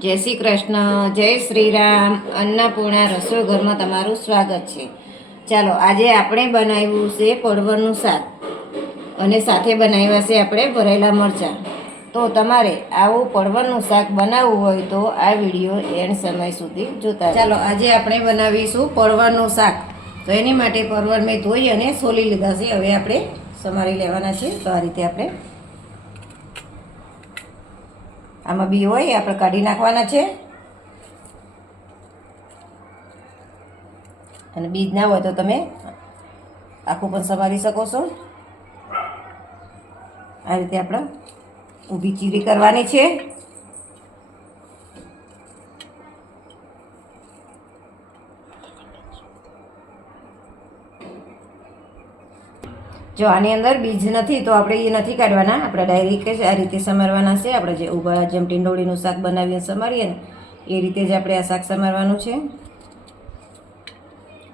જય શ્રી કૃષ્ણ, જય શ્રી રામ અન્નપૂર્ણા રસોઈ ઘરમાં તમારું સ્વાગત છે. ચાલો, આજે આપણે બનાવ્યું છે પડવળનું શાક. અને સાથે બનાવ્યા છે આપણે ભરેલા મરચાં. તો તમારે આવું પડવળનું શાક બનાવવું હોય તો આ વીડિયો એન્ડ સમય સુધી જોતા ચાલો, આજે આપણે બનાવીશું પડવળનું શાક. તો એની માટે પરવળ મેં ધોઈ અને સોલી લીધા છે. હવે આપણે સમારી લેવાના છે. તો આ રીતે આપણે આમાં બી હોય, આપણે કાઢી નાખવાના છે. અને બીજ ના હોય તો તમે આખું પણ સમારી શકો છો. આ રીતે આપણે ઊભી ચીરી કરવાની છે. જો આની અંદર બીજ નથી, તો આપણે એ નથી કાઢવાના. આપણે ડાયરેક્ટ આ રીતે સમારવાના છે. આપણે જે ઊભા જેમ ટીંડોળીનું શાક બનાવીને સમારીએ ને, એ રીતે જ આપણે આ શાક સમારવાનું છે.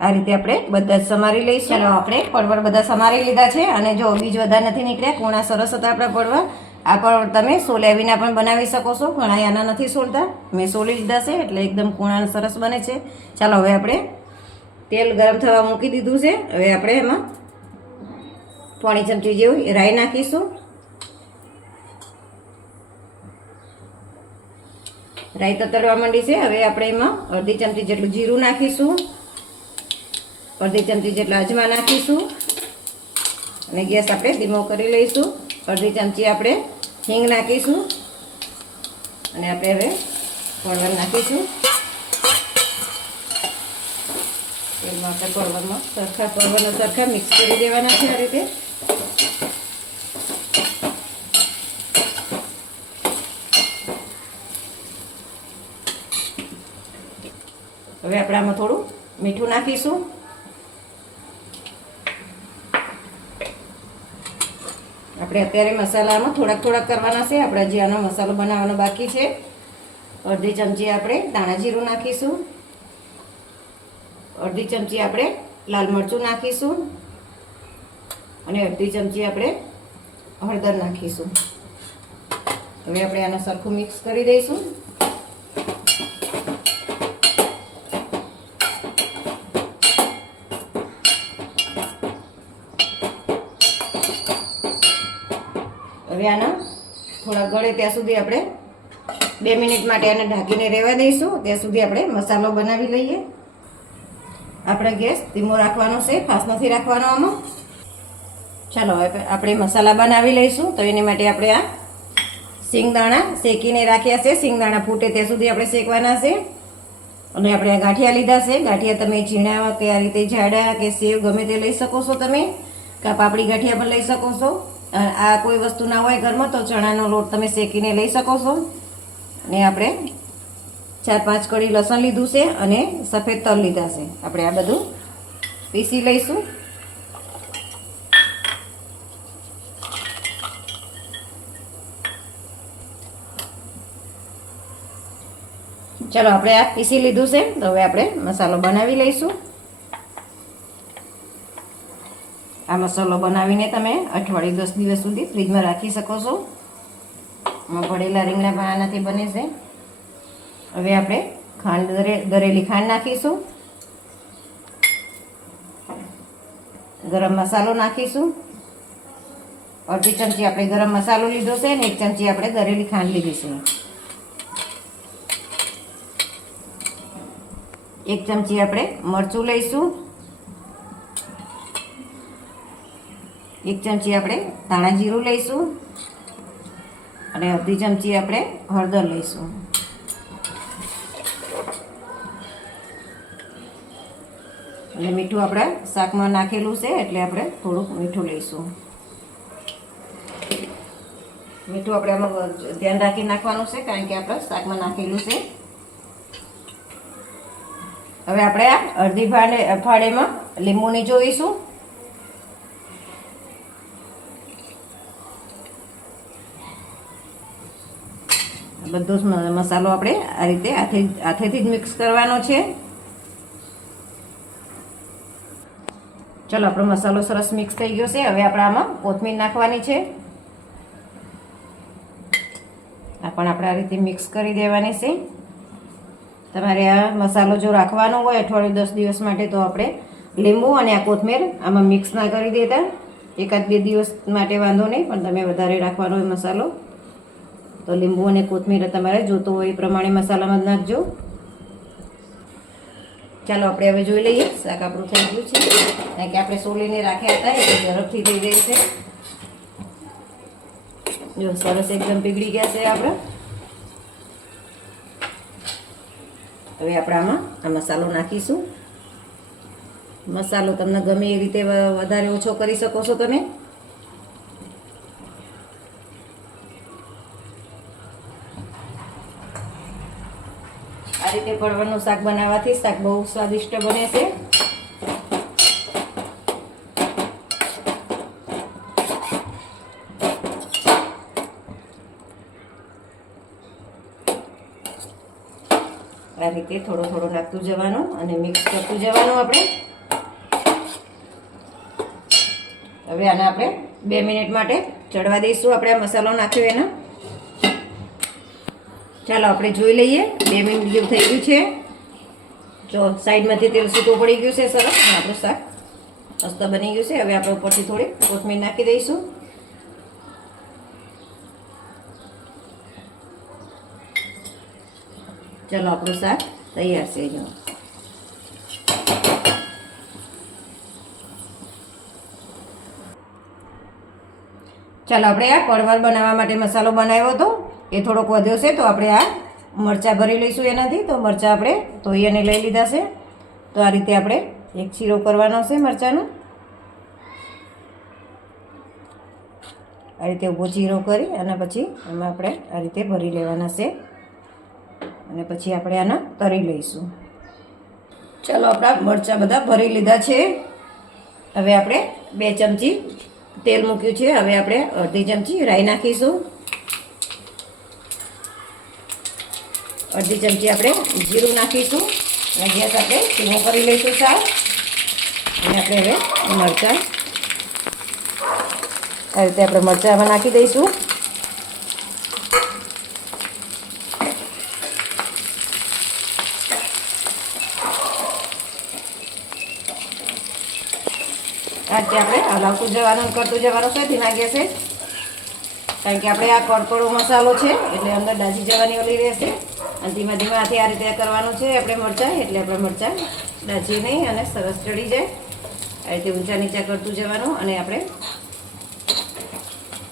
આ રીતે આપણે બધા જ સમારી લઈશું. ચાલો, આપણે પડવળ બધા સમારી લીધા છે અને જો બીજ વધારે નથી નીકળ્યા કુણા સરસ હતા આપણા પડવા આ પણ તમે સોલ્યા વિના પણ બનાવી શકો છો. ઘણા આના નથી સોલતા. મેં સોલી લીધા છે એટલે એકદમ કુણા સરસ બને છે. ચાલો, હવે આપણે તેલ ગરમ થવા મૂકી દીધું છે. હવે આપણે એમાં પોણી ચમચી જેવું રાઈ નાખીશું. રાઈ તો તરવા માંડી છે. હવે આપણે એમાં અડધી ચમચી જેટલું જીરું નાખીશું. અડધી ચમચી જેટલા અજમા નાખીશું. અને ગેસ આપણે ધીમો કરી લઈશું. અડધી ચમચી આપણે હિંગ નાખીશું. અને આપણે હવે પડવર નાખીશું. તેલમાં આપણે પડવરમાં સરખા પડવરના સરખા મિક્સ કરી દેવાના છે આ રીતે. આમાં થોડું મીઠું નાખીશું. આપણે અત્યારે મસાલામાં થોડાક થોડાક કરવાના છે. આપણે હજી આનો મસાલો બનાવવાનો બાકી છે. અડધી ચમચી આપણે દાણા જીરું નાખીશું. અડધી ચમચી આપણે લાલ મરચું નાખીશું. અને અડધી ચમચી આપણે હળદર નાખીશું. હવે આપણે આને સરખું મિક્સ કરી દઈશું. હવે આના થોડા ગળે ત્યાં સુધી આપણે બે મિનિટ માટે આને ઢાંકીને રહેવા દઈશું. ત્યાં સુધી આપણે મસાલો બનાવી લઈએ. આપણે ગેસ ધીમો રાખવાનો છે, ફાસ્ટ નથી રાખવાનો આમાં. ચાલો, હવે આપણે મસાલા બનાવી લઈશું. તો એની માટે આપણે આ સિંગદાણા શેકીને રાખ્યા છે. સિંગદાણા ફૂટે ત્યાં સુધી આપણે શેકવાના છે. અને આપણે આ ગાંઠિયા લીધા છે. ગાંઠિયા તમે ઝીણા કે આ રીતે જાડા કે સેવ ગમે તે લઈ શકો છો તમે, કાં પાપડી ગાંઠિયા પણ લઈ શકો છો. આ કોઈ વસ્તુ ના હોય ઘરમાં, તો ચણાનો લોટ તમે શેકીને લઈ શકો છો. અને આપણે ચાર પાંચ કળી લસણ લીધું છે અને સફેદ તલ લીધા છે. આપણે આ બધું પીસી લઈશું. ચલો, આપણે આ પીસી લીધું છે. તો હવે આપણે મસાલો બનાવી લઈશું. આ મસાલો બનાવીને તમે અઠવાડિયું દસ દિવસ સુધી ફ્રીજમાં રાખી શકો છો. પડેલા રીંગણા પણ આનાથી બને છે. હવે આપણે ખાંડ દરે, દરેલી ખાંડ નાખીશું. ગરમ મસાલો નાખીશું. અડધી ચમચી આપણે ગરમ મસાલો લીધો છે અને એક ચમચી આપણે દરેલી ખાંડ લીધી છે. એક ચમચી આપણે મરચું લઈશું. એક ચમચી આપણે ધાણા જીરું લઈશું અને અડધી ચમચી આપણે હળદર લઈશું. અને મીઠું આપણે શાકમાં નાખેલું છે એટલે આપણે થોડુંક મીઠું લઈશું. મીઠું આપણે આમાં ધ્યાન રાખી નાખવાનું છે કારણ કે આપણે શાકમાં નાખેલું છે. હવે આપણે આ અડધી ફાળે ફાળેમાં લીંબુની જોઈશું. બધો મસાલો આપણે આ રીતે હાથે, હાથેથી જ મિક્સ કરવાનો છે. ચલો, આપણો મસાલો સરસ મિક્સ થઈ ગયો છે. હવે આપણે આમાં કોથમીર નાખવાની છે. આ પણ આપણે આ રીતે મિક્સ કરી દેવાની છે. તમારે આ મસાલો જો રાખવાનો હોય અઠવાડિયું દસ દિવસ માટે તો આપણે લીંબુ અને આ કોથમીર આમાં મિક્સ ના કરી દેતા. એકાદ બે દિવસ માટે વાંધો નહીં, પણ તમે વધારે રાખવાનો મસાલો. તો લીંબુ અને કોથમીર તમારે જોતો હોય એ પ્રમાણે મસાલામાં નાખજો. ચાલો, આપણે હવે જોઈ લઈએ. શાક આપણું થઈ ગયું છે. કારણ કે આપણે સોલીને રાખ્યા હતા, એટલે ઝડપથી થઈ જાય છે. જો, સરસ એકદમ પીગળી ગયા છે આપણે. હવે આપણે આમાં આ મસાલો નાખીશું. મસાલો તમને ગમે એ રીતે વધારે ઓછો કરી શકો છો તમે. રીતે પડવાનું શાક બનાવવાથી શાક બહુ સ્વાદિષ્ટ બને છે. આ રીતે થોડો થોડો નાખતું જવાનું અને મિક્સ કરતું જવાનું આપણે. હવે આને આપણે બે મિનિટ માટે ચડવા દઈશું. આપણે આ મસાલો નાખ્યો એનો. ચાલો આપણે જોઈ લઈએ. બે મિનિટ જેવું થઈ ગયું છે. જો સાઈડમાંથી તેલ છૂટું પડી ગયું છે સરસ. આપણું શાક મસ્ત બની ગયું છે. હવે આપણે ઉપરથી થોડી કોથમીર નાખી દઈશું. ચાલો આપણું શાક તૈયાર છે જો. ચાલો આપણે આ પડવર બનાવવા માટે મસાલો બનાવ્યો હતો. એ થોડોક વધ્યો છે, તો આપણે આ મરચાં ભરી લઈશું એનાથી. તો મરચાં આપણે ધોઈ અને લઈ લીધા છે. તો આ રીતે આપણે એક શીરો કરવાનો છે મરચાંનો. આ રીતે ઊભો ચીરો કરી અને પછી એમાં આપણે આ રીતે ભરી લેવાના છે. અને પછી આપણે આને તરી લઈશું. ચાલો, આપણા મરચાં બધા ભરી લીધા છે. હવે આપણે બે ચમચી તેલ મૂક્યું છે. હવે આપણે અડધી ચમચી રાઈ નાખીશું. અડધી ચમચી આપણે જીરું નાખીશું. અને ગેસ આપણે ધીમો કરી લઈશું સાવ. અને આપણે હવે મરચાં. આ રીતે આપણે મરચાંમાં નાખી દઈશું. આજે આપણે હલાવતું જવાનું કરતું જવાનું છે ધીમા ગેસે કારણ કે આપણે આ કડકડો મસાલો છે, એટલે અંદર દાજી જવાની ઓલી રહેશે. અને ધીમા ધીમા હાથે આ રીતે કરવાનું છે. આપણે મરચાં, એટલે આપણે મરચાં દાજીએ નહીં અને સરસ ચડી જાય. આ રીતે ઊંચા નીચા કરતું જવાનું અને આપણે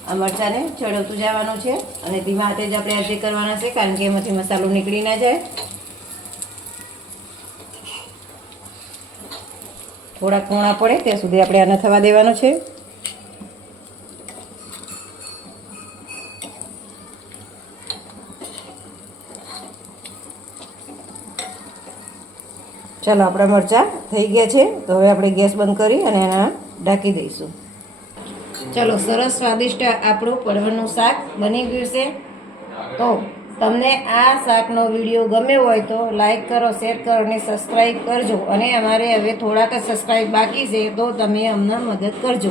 આ મરચાંને ચડવતું જવાનું છે. અને ધીમા હાથે જ આપણે આજે કરવાના છે, કારણ કે એમાંથી મસાલો નીકળી ના જાય. થોડા કોણા પડે, ત્યાં સુધી આપણે આને થવા દેવાનો છે. ચાલો, આપણા મરચાં થઈ ગયા છે. તો હવે આપણે ગેસ બંધ કરી અને એના ઢાંકી દઈશું. ચાલો, સરસ સ્વાદિષ્ટ આપણું પરવળનું શાક બની ગયું છે. તો તમને આ શાકનો વીડિયો ગમ્યો હોય તો લાઈક કરો, શેર કરો અને સબસ્ક્રાઈબ કરજો. અને અમારે હવે થોડાક જ સબસ્ક્રાઈબ બાકી છે, તો તમે અમને મદદ કરજો.